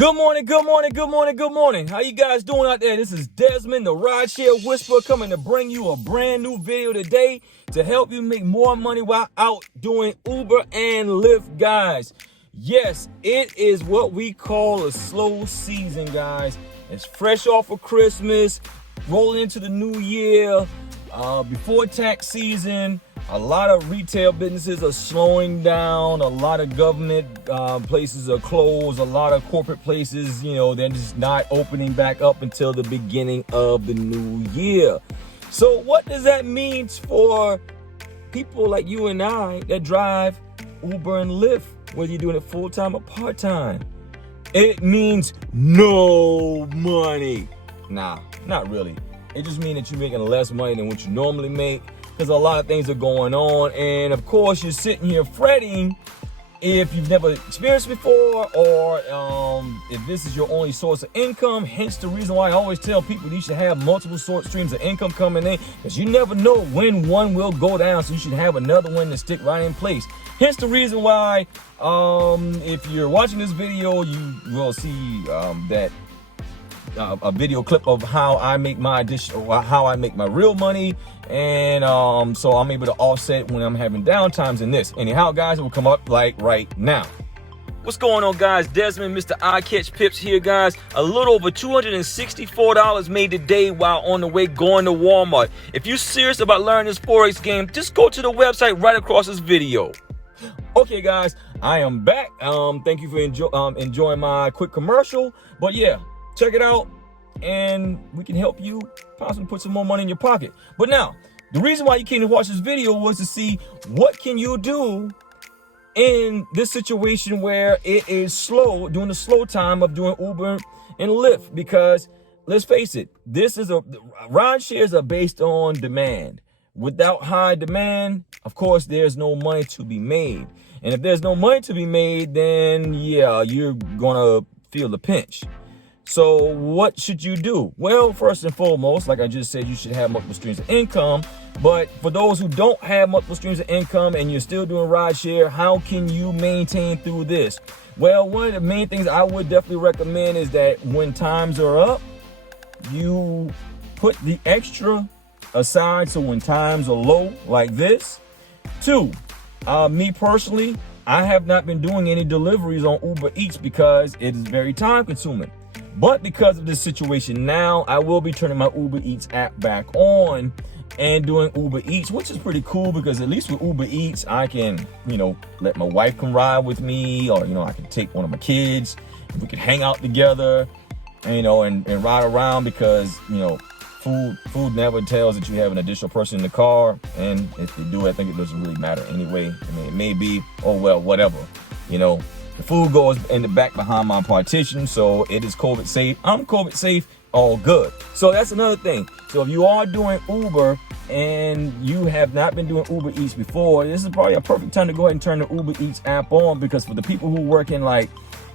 Good morning, good morning, good morning, good morning. How you guys doing out there? This is Desmond, the rideshare whisperer, coming to bring you a brand new video today to help you make more money while out doing Uber and Lyft, guys. Yes, it is what we call a slow season, guys. It's fresh off of Christmas, rolling into the new year, before tax season. A lot of retail businesses are slowing down. A lot of government places are closed. A lot of corporate places, they're just not opening back up until the beginning of the new year. So what does that mean for people like you and I that drive Uber and Lyft, whether you're doing it full-time or part-time? It means no money. Nah, not really. It just means that you're making less money than what you normally make, because a lot of things are going on, and of course you're sitting here fretting if you've never experienced before, or if this is your only source of income. Hence the reason why I always tell people you should have multiple streams of income coming in, because you never know when one will go down, so you should have another one to stick right in place. Hence the reason why if you're watching this video, you will see that a video clip of how I make my real money, and so I'm able to offset when I'm having downtimes in this. Anyhow, guys, it will come up like right now. What's going on, guys? Desmond, Mr. I Catch Pips here, guys. A little over $264 made today while on the way going to Walmart. If you're serious about learning this Forex game, just go to the website right across this video. Okay, guys, I am back. Thank you for enjoying my quick commercial. But yeah, check it out, and we can help you possibly put some more money in your pocket. But now, the reason why you came to watch this video was to see what can you do in this situation where it is slow, during the slow time of doing Uber and Lyft. Because let's face it, ride shares are based on demand. Without high demand, of course, there's no money to be made. And if there's no money to be made, then yeah, you're gonna feel the pinch. So what should you do? Well, first and foremost, like I just said, you should have multiple streams of income. But for those who don't have multiple streams of income and you're still doing rideshare, how can you maintain through this? Well, one of the main things I would definitely recommend is that when times are up, you put the extra aside, so when times are low like this. Two, me personally, I have not been doing any deliveries on Uber Eats because it is very time consuming. But because of this situation now, I will be turning my Uber Eats app back on and doing Uber Eats, which is pretty cool, because at least with Uber Eats, I can, let my wife come ride with me, or, I can take one of my kids, and we can hang out together, and ride around, because, food never tells that you have an additional person in the car. And if you do, I think it doesn't really matter anyway. I mean, it may be, oh, well, whatever, The food goes in the back behind my partition, so it is COVID safe. I'm COVID safe, all good. So that's another thing. So if you are doing Uber and you have not been doing Uber Eats before, this is probably a perfect time to go ahead and turn the Uber Eats app on, because for the people who work in like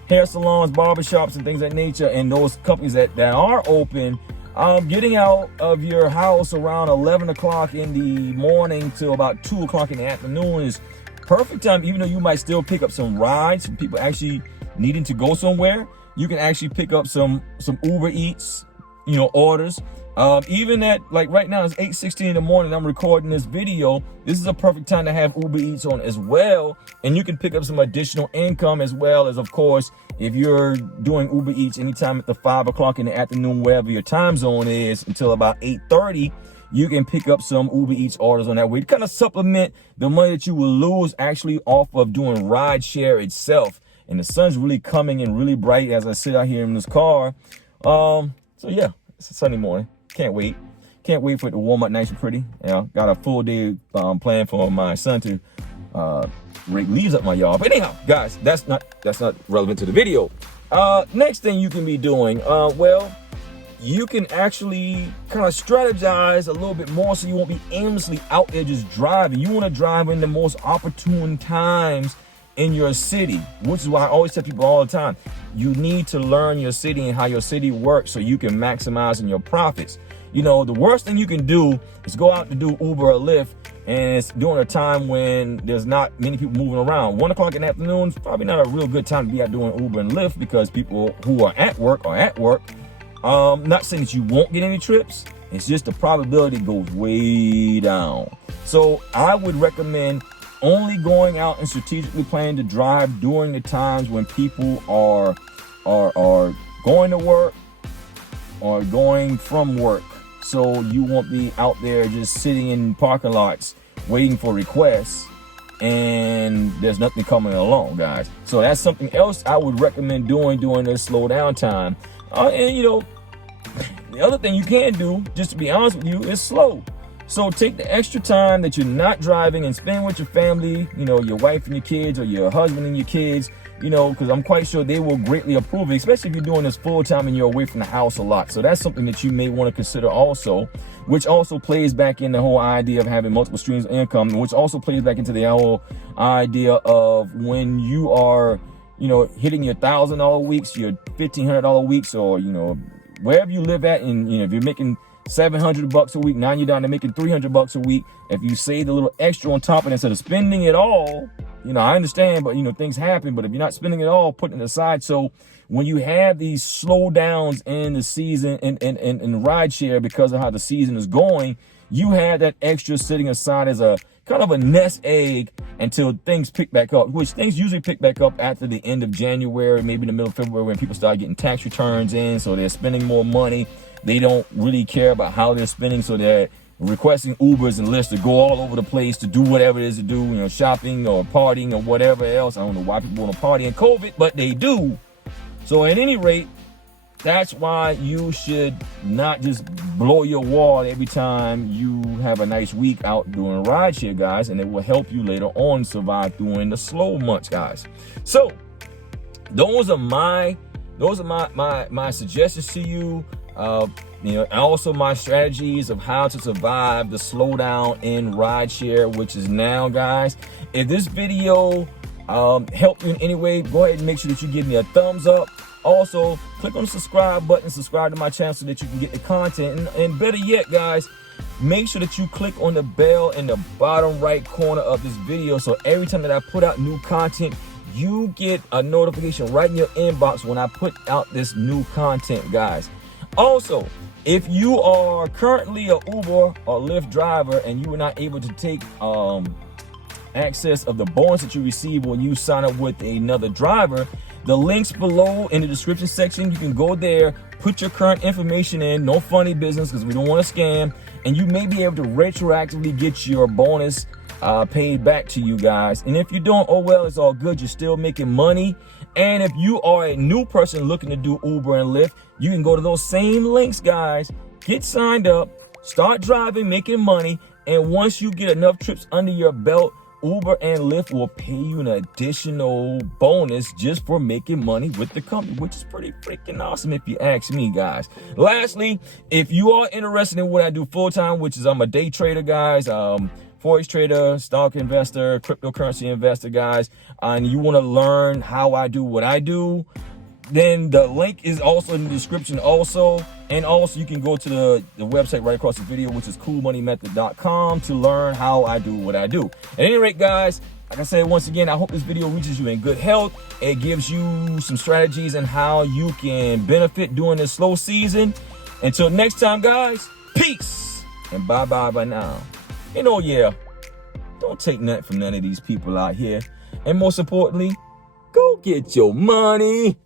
hair salons, barbershops, and things of that nature, and those companies that are open, getting out of your house around 11 o'clock in the morning till about 2 o'clock in the afternoon is perfect time. Even though you might still pick up some rides from people actually needing to go somewhere, you can actually pick up some Uber Eats, orders. Even at, like right now, it's 8:16 in the morning, I'm recording this video. This is a perfect time to have Uber Eats on as well, and you can pick up some additional income, as well as, of course, if you're doing Uber Eats anytime at the 5 o'clock in the afternoon, wherever your time zone is, until about 8:30. You can pick up some Uber Eats orders on that way to kind of supplement the money that you will lose actually off of doing ride share itself. And the sun's really coming in really bright as I sit out here in this car. So yeah, it's a Sunday morning. Can't wait for it to warm up nice and pretty. Got a full day planned for my son to rake leaves up my yard. But anyhow, guys, that's not relevant to the video. Next thing you can be doing, well, you can actually kind of strategize a little bit more, so you won't be aimlessly out there just driving. You want to drive in the most opportune times in your city, which is why I always tell people all the time, you need to learn your city and how your city works so you can maximize in your profits. The worst thing you can do is go out to do Uber or Lyft and it's during a time when there's not many people moving around. 1 o'clock in the afternoon is probably not a real good time to be out doing Uber and Lyft, because people who are at work are at work. Not saying that you won't get any trips, it's just the probability goes way down. So I would recommend only going out and strategically planning to drive during the times when people are going to work or going from work. So you won't be out there just sitting in parking lots waiting for requests and there's nothing coming along, guys. So that's something else I would recommend doing during this slow down time. And you know, the other thing you can do, just to be honest with you, is slow. So take the extra time that you're not driving and spend with your family, you know, your wife and your kids, or your husband and your kids, you know, because I'm quite sure they will greatly approve it, especially if you're doing this full time and you're away from the house a lot. So that's something that you may want to consider also, which also plays back in the whole idea of having multiple streams of income, which also plays back into the whole idea of when you are, you know, hitting your $1,000 weeks, your $1,500 weeks, or, you know, wherever you live at. And, you know, if you're making $700 a week, now you're down to making $300 a week. If you save a little extra on top of it instead of spending it all, you know, I understand, but you know, things happen. But if you're not spending it all, putting it aside. So when you have these slowdowns in the season in rideshare because of how the season is going, you have that extra sitting aside as a kind of a nest egg until things pick back up, which things usually pick back up after the end of January, maybe in the middle of February, when people start getting tax returns in. So they're spending more money. They don't really care about how they're spending, so they're requesting Ubers and Lyfts to go all over the place to do whatever it is to do, you know, shopping or partying or whatever else. I don't know why people want to party in COVID, but they do. So at any rate, that's why you should not just blow your wad every time you have a nice week out doing rideshare, guys, and it will help you later on survive during the slow months, guys. So those are my suggestions to you. You know, and also my strategies of how to survive the slowdown in rideshare, which is now, guys. If this video helped you in any way, go ahead and make sure that you give me a thumbs up. Also, click on the subscribe button, subscribe to my channel so that you can get the content. And better yet, guys, make sure that you click on the bell in the bottom right corner of this video, so every time that I put out new content, you get a notification right in your inbox when I put out this new content, guys. Also, if you are currently a Uber or Lyft driver and you were not able to take access of the bonus that you receive when you sign up with another driver, the links below in the description section, you can go there, put your current information in, no funny business because we don't want to scam, and you may be able to retroactively get your bonus paid back to you, guys. And if you don't, oh well, it's all good, you're still making money. And if you are a new person looking to do Uber and Lyft, you can go to those same links, guys, get signed up, start driving, making money, and once you get enough trips under your belt, Uber and Lyft will pay you an additional bonus just for making money with the company, which is pretty freaking awesome if you ask me, guys. Lastly, if you are interested in what I do full-time, which is I'm a day trader, guys, Forex trader, stock investor, cryptocurrency investor, guys, and you want to learn how I do what I do, then the link is also in the description also. And also you can go to the website right across the video, which is coolmoneymethod.com, to learn how I do what I do. At any rate, guys, like I said, once again, I hope this video reaches you in good health. It gives you some strategies on how you can benefit during this slow season. Until next time, guys, peace and bye-bye by now. And oh yeah, don't take nothing from none of these people out here. And most importantly, go get your money.